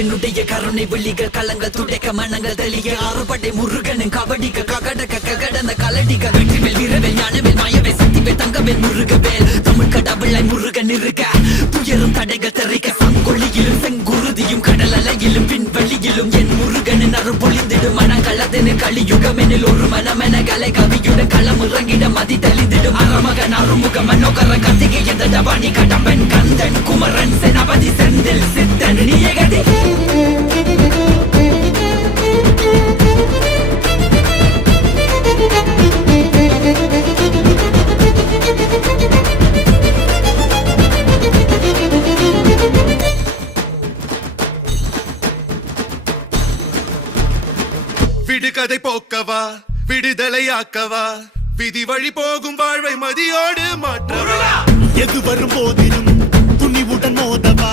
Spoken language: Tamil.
என்னுடைய கருணை விழிகள் கலங்கள் துடைக்க மனங்கள் தெளிய ஆறுபடை முருகனின் கபடிக்க ககடக்க ககடந்த கலடிக்க வெற்றிவேல் வீரவேல் ஞானவேல் மாயவேல் சக்திவேல் தங்கவேல் முருகவேல் தமிழ் கடவுளை முருகன் இருக்க துயரும் தடைகள் தெரிக்க சங்கொழியிலும் செங்குருதியும் கடல் அலையிலும் பின்வெளியிலும் என் முருகனின் அருள் பொழிந்திடும் மனங்களதென கலியுகமெனில் ஒரு மனமென கலை கவியுடன் களம் இறங்கிட மதி தெளிந்திடும் அறமகன் அருமுக மனோகர கத்திகை எந்த டபானி கடம்பன் கந்தன் குமரன் செனபதி செந்தில் சித்தன் நீயகதி விடுகதை போக்கவா விடுதலையாக்கவா விதி வழி போகும் வாழ்வை மதியோடு மாற்றவா எது வரும் போதிலும் துணிவுடன் மோதவா